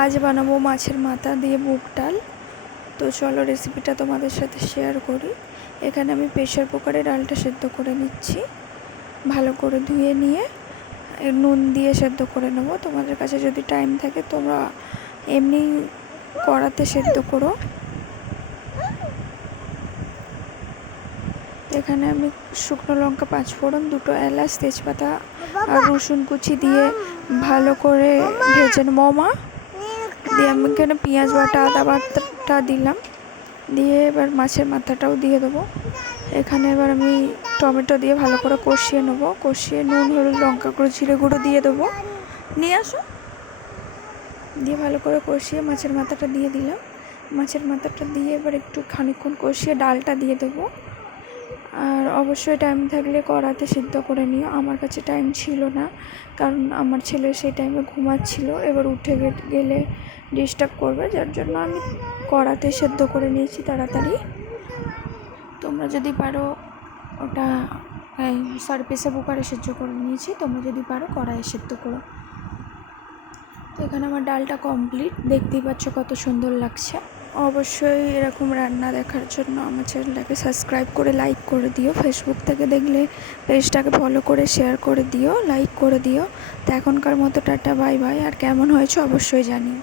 আজ বানাবো মাছের মাথা দিয়ে মুগ ডাল। তো চলো রেসিপিটা তোমাদের সাথে শেয়ার করি। এখানে আমি প্রেশার কুকারে ডালটা সেদ্ধ করে নিচ্ছি। ভালো করে ধুয়ে নিয়ে নুন দিয়ে সেদ্ধ করে নেবো। তোমাদের কাছে যদি টাইম থাকে তোমরা এমনি কড়াতে সেদ্ধ করো। এখানে আমি শুকনো লঙ্কা, 5 ফোড়ন, 2টো এলাচ, তেজপাতা আর রসুন কুচি দিয়ে ভালো করে ভেজে নেবো দিয়ে আমি এখানে পেঁয়াজ বাটা, আদা বাটা দিলাম। দিয়ে এবার মাছের মাথাটাও দিয়ে দেবো। এখানে এবার আমি টমেটো দিয়ে ভালো করে কষিয়ে নেবো। কষিয়ে নুন, হলুদ, লঙ্কা গুঁড়ো, জিরে গুঁড়ো দিয়ে দেবো। নিয়ে আসো। দিয়ে ভালো করে কষিয়ে মাছের মাথাটা দিয়ে দিলাম। মাছের মাথাটা দিয়ে এবার একটু খানিকক্ষণ কষিয়ে ডালটা দিয়ে দেবো। আর অবশ্যই টাইম থাকলে কড়াতে সিদ্ধ করে নিও। আমার কাছে টাইম ছিল না, কারণ আমার ছেলে সেই টাইমে ঘুমাচ্ছিল। এবার উঠে গেলে ডিস্টার্ব করবে, যার জন্য আমি কড়াতে সেদ্ধ করে নিয়েছি তাড়াতাড়ি। তোমরা যদি পারো ওটা প্রেসার কুকারে সেদ্ধ করে নিয়েছি, তোমরা যদি পারো কড়াইয়ে সেদ্ধ করো। তো এখানে আমার ডালটা কমপ্লিট, দেখতেই পাচ্ছ কত সুন্দর লাগছে। অবশ্যই এরকম রান্না দেখার জন্য আমার চ্যানেলটাকে সাবস্ক্রাইব করে লাইক করে দিও। ফেসবুক থেকে দেখলে পেজটাকে ফলো করে শেয়ার করে দিও, লাইক করে দিও। তো এখনকার মতো টাটা, বাই বাই। আর কেমন হয়েছে অবশ্যই জানিও।